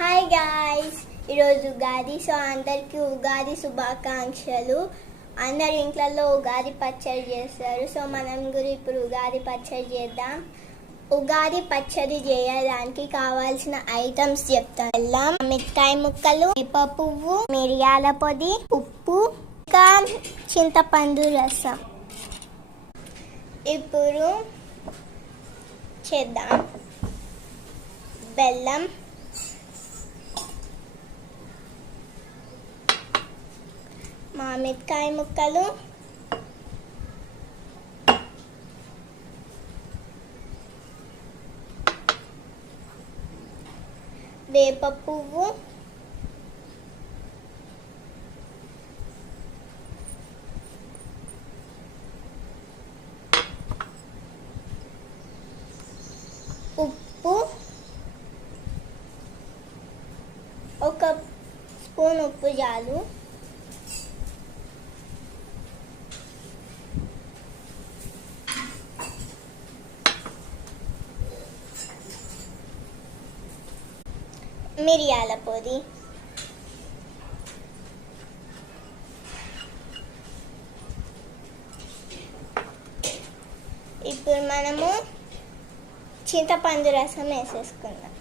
Hi guys, ఈరోజు Ugadi. So అందరికీ ఉగాది శుభాకాంక్షలు. అందరి ఇంట్లలో ఉగాది పచ్చడి చేస్తారు. సో మనం కూడా ఇప్పుడు ఉగాది పచ్చడి చేద్దాం. ఉగాది పచ్చడి చేయడానికి కావాల్సిన ఐటమ్స్ చెప్తాను. బెల్లం, మిరపకాయ ముక్కలు, వేప పువ్వు, మిరియాల పొడి, ఉప్పు, ఇంకా చింతపండు రసం. ఇప్పుడు చేద్దాం. బెల్లం, మామిడికాయ ముక్కలు, వేప పువ్వు, ఉప్పు, ఒక స్పూన్ ఉప్పు చాలు, మిరియాల పొడి, ఇప్పుడు మనము చింతపండు రసం వేసేసుకుందాం.